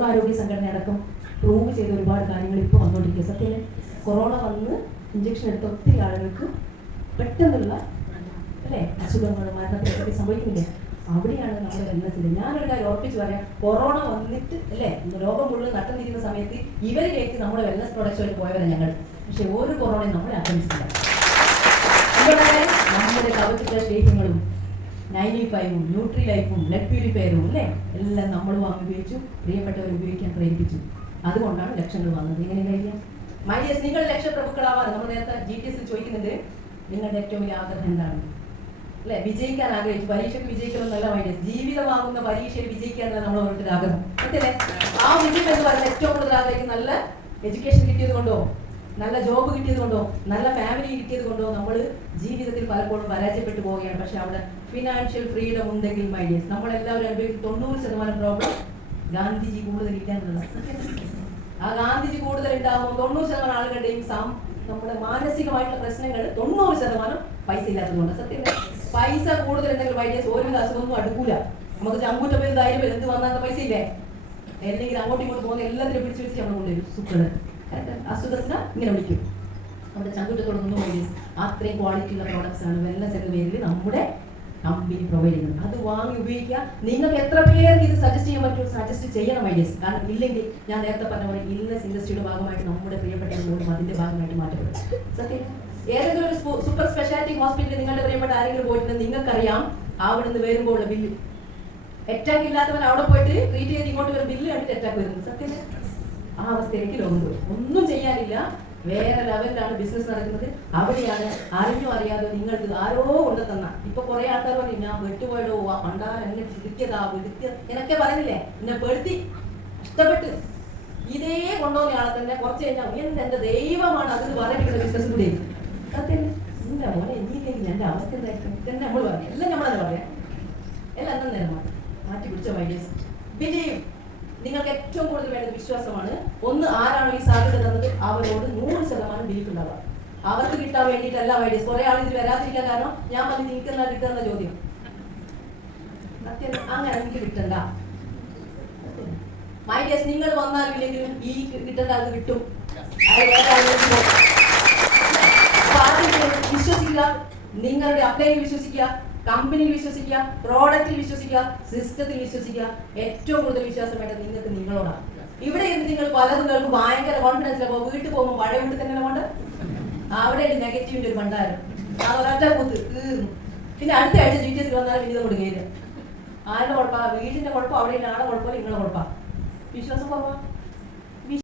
ലോകാരോഗ്യ സംഘടന അടക്കം പ്രൂവ് ചെയ്ത ഒരുപാട് കാര്യങ്ങൾ ഇപ്പോൾ വന്നുകൊണ്ടിരിക്കുക സത്യം കൊറോണ വന്ന് ഇഞ്ചക്ഷൻ എടുത്ത ഒത്തിരി ആളുകൾക്ക് പെട്ടെന്നുള്ള അല്ലേ അസുഖങ്ങളും മരണത്തിനൊക്കെ സംഭവിക്കുന്നില്ലേ? അവിടെയാണ് നമ്മുടെ വെൽനസ് ഞാനൊരു കാര്യം ഉറപ്പിച്ച് പറയാം കൊറോണ വന്നിട്ട് അല്ലേ ലോകം മുഴുവൻ നട്ടം സമയത്ത് ഇവരിലേക്ക് നമ്മുടെ വെൽനസ് പ്രൊഡക്ഷൻ പോയവരാണ് ഞങ്ങൾ പക്ഷെ ഓരോ കൊറോണയും നമ്മളെ ആക്രമിച്ചിട്ടില്ല. നമ്മുടെ കവചിത ലേഹ്യങ്ങളും നൈനി ഫൈവും ന്യൂട്രി ലൈഫും ബ്ലഡ് പ്യൂരിഫയറും അല്ലേ? എല്ലാം നമ്മൾ വാങ്ങി ഉപയോഗിച്ചു പ്രിയപ്പെട്ടവർ ഉപയോഗിക്കാൻ പ്രേരിപ്പിച്ചു. അതുകൊണ്ടാണ് ലക്ഷങ്ങൾ വന്നത്. ഇങ്ങനെ കഴിയാം മൈലേസ് നിങ്ങൾ ലക്ഷപ്രഭുക്കളാവാതെ നമ്മൾ നേരത്തെ ജി ടി എസ് ചോദിക്കുന്നുണ്ട് നിങ്ങളുടെ ഏറ്റവും വലിയ ആഗ്രഹം എന്താണ്? അല്ലെ? വിജയിക്കാൻ ആഗ്രഹിച്ചു. പരീക്ഷയ്ക്ക് വിജയിക്കണമെന്നല്ല മൈഡിയസ് ജീവിതമാകുന്ന പരീക്ഷയിൽ വിജയിക്കാനുള്ള നമ്മൾ ഓരോരുത്തരുടെ ആഗ്രഹം. ആ വിജയം എന്ന് പറയുന്നത് ഏറ്റവും കൂടുതൽ ആഗ്രഹിക്കുന്ന നല്ല എഡ്യൂക്കേഷൻ കിട്ടിയത് കൊണ്ടോ? നല്ല ജോബ് കിട്ടിയത് കൊണ്ടോ നല്ല ഫാമിലി കിട്ടിയത് കൊണ്ടോ നമ്മൾ ജീവിതത്തിൽ പലപ്പോഴും പരാജയപ്പെട്ടു പോവുകയാണ്. പക്ഷെ അവിടെ ഫിനാൻഷ്യൽ ഫ്രീഡം ഉണ്ടെങ്കിൽ മൈഡിയസ് നമ്മളെല്ലാവരും അനുഭവിക്കുന്ന തൊണ്ണൂറ് ശതമാനം പ്രോബ്ലം ഗാന്ധിജി കൂടുതൽ ഇരിക്കാനുള്ള ആ ഗാന്ധിജി കൂടുതൽ ഉണ്ടാകുമ്പോൾ തൊണ്ണൂറ് ശതമാനം ആളുകളുടെയും നമ്മുടെ മാനസികമായിട്ടുള്ള പ്രശ്നങ്ങൾ തൊണ്ണൂറ് ശതമാനം പൈസ ഇല്ലാത്തതുകൊണ്ട് സത്യം പൈസ കൂടുതൽ ഉണ്ടെങ്കിൽ മൈഡിയസ് ഒരു അസുഖമൊന്നും അടുക്കൂല. നമുക്ക് ചങ്കൂറ്റ പേര് ധൈര്യം എന്ത് വന്നാൽ പൈസ ഇല്ലേ അല്ലെങ്കിൽ അങ്ങോട്ടും ഇങ്ങോട്ട് പോകുന്ന എല്ലാത്തിനും പിടിച്ചു വെച്ച് നമ്മൾ കൊണ്ടുവരും. സുഖം അസുഖത്തിന് ഇങ്ങനെ വിളിക്കും. നമ്മുടെ ചങ്കുറ്റത്തോടൊന്നും മൈഡിയസ് അത്രയും ക്വാളിറ്റി ഉള്ള പ്രോഡക്ട്സ് ആണ് വെല്ലസ് എന്ന പേരിൽ നമ്മുടെ കമ്പനി പ്രൊവൈഡ് ചെയ്യുന്നത്. അത് വാങ്ങി ഉപയോഗിക്കുക. നിങ്ങൾക്ക് എത്ര പേർക്ക് ഇത് സജസ്റ്റ് ചെയ്യാൻ പറ്റും? സജസ്റ്റ് ചെയ്യണം ഐഡിയസ് കാരണം ഇല്ലെങ്കിൽ ഞാൻ നേരത്തെ പറഞ്ഞ പോലെ ഇല്ലസ് ഇൻഡസ്ട്രിയുടെ ഭാഗമായിട്ട് നമ്മുടെ പ്രിയപ്പെട്ട പോലും അതിന്റെ ഭാഗമായിട്ട് മാറ്റപ്പെടും. സത്യം? ഏതെങ്കിലും ഒരു സൂപ്പർ സ്പെഷ്യാലിറ്റി ഹോസ്പിറ്റലിൽ നിങ്ങളുടെ പ്രിയപ്പെട്ട ആരെങ്കിലും പോയിട്ടുണ്ടെങ്കിൽ നിങ്ങൾക്കറിയാം. അവിടുന്ന് വരുമ്പോൾ ഉള്ള ബില്ല് അറ്റാക്ക് ഇല്ലാത്തവൻ അവിടെ പോയിട്ട് ട്രീറ്റ് ചെയ്ത് ഇങ്ങോട്ട് വരും. ബില്ല് കണ്ടിട്ട് അറ്റാക്ക് വരുന്നത് സത്യം? ആ അവസ്ഥയിലേക്ക് ലോകം പോയി. ഒന്നും ചെയ്യാനില്ല. വേറെ ലെവലിലാണ് ബിസിനസ് നടക്കുന്നത്. അവിടെയാണ് അറിഞ്ഞോ അറിയാതെ നിങ്ങൾക്ക് ആരോ കൊണ്ട് തന്ന. ഇപ്പൊ കുറെ ആൾക്കാർ പറഞ്ഞു ഞാൻ വെട്ടുപോയടോ ആ എന്നെ പിടിക്കതാ പിടിക്ക എന്നൊക്കെ പറയുന്നില്ലേ? എന്നെ പെടുത്തി. ഇഷ്ടപ്പെട്ട്. ഇതേ കൊണ്ടുപോകുന്ന ആളെ തന്നെ കുറച്ച് കഴിഞ്ഞാൽ എന്റെ ദൈവമാണ് അതിൽ പറയുന്നത് ബിസിനസ് കൂടി. എന്താ മോനെ ഇനിയില്ലെങ്കിൽ എന്റെ അവസ്ഥ എന്തായിരിക്കും? നമ്മൾ പറയാം. എല്ലാം നമ്മളത് പറയാം. എല്ലാം എന്താ നേരം മാറ്റി പിടിച്ച ബിലീവ് നിങ്ങൾക്ക് ഏറ്റവും കൂടുതൽ വേണ്ടത് വിശ്വാസമാണ്. ഒന്ന് ആരാണോ ഈ സാധ്യത തന്നത് അവരോട് നൂറ് ശതമാനം ബിലീഫ് ഉണ്ടാവുക. അവർക്ക് കിട്ടാൻ വേണ്ടിയിട്ടല്ല വൈഡിയസ് കുറെ ആൾ ഇതിൽ വരാതിരിക്കാൻ കാരണം ഞാൻ പറഞ്ഞു നിങ്ങൾക്ക് എന്നാ കിട്ടുന്ന ചോദ്യം അങ്ങനെ എനിക്ക് കിട്ടണ്ട. മൈഡിയസ് നിങ്ങൾ വന്നാലും ഇല്ലെങ്കിലും ഈ കിട്ടേണ്ട അത് കിട്ടും. വിശ്വസിക്കുക നിങ്ങളുടെ അപ്ലൈയിൽ വിശ്വസിക്കുക കമ്പനിയിൽ വിശ്വസിക്കുക പ്രോഡക്റ്റിൽ വിശ്വസിക്കുക സിസ്റ്റത്തിൽ വിശ്വസിക്കുക ഏറ്റവും കൂടുതൽ വിശ്വാസം വേണ്ടത് നിങ്ങൾക്ക് നിങ്ങളോടാണ് ഇവിടെ ഇരുന്ന് നിങ്ങൾ പലതും കേൾക്കും ഭയങ്കര കോൺഫിഡൻസ് അപ്പോൾ വീട്ടിൽ പോകുമ്പോൾ പഴയ വീട്ടിൽ തന്നെ കൊണ്ട് അവിടെ ഒരു നെഗറ്റീവിന്റെ ഒരു ഭണ്ടാരം ഒരൊറ്റ കുത്ത് തീർന്നു പിന്നെ അടുത്ത ആഴ്ച ജി വന്നാലും വിനീതം കൊടുക്കുകയില്ല ആരുടെ കുഴപ്പമാണ് വീടിന്റെ കുഴപ്പം അവിടെ ആളെ കുഴപ്പമില്ല നിങ്ങളുടെ കുഴപ്പമാണ് വിശ്വാസം കുറവാ.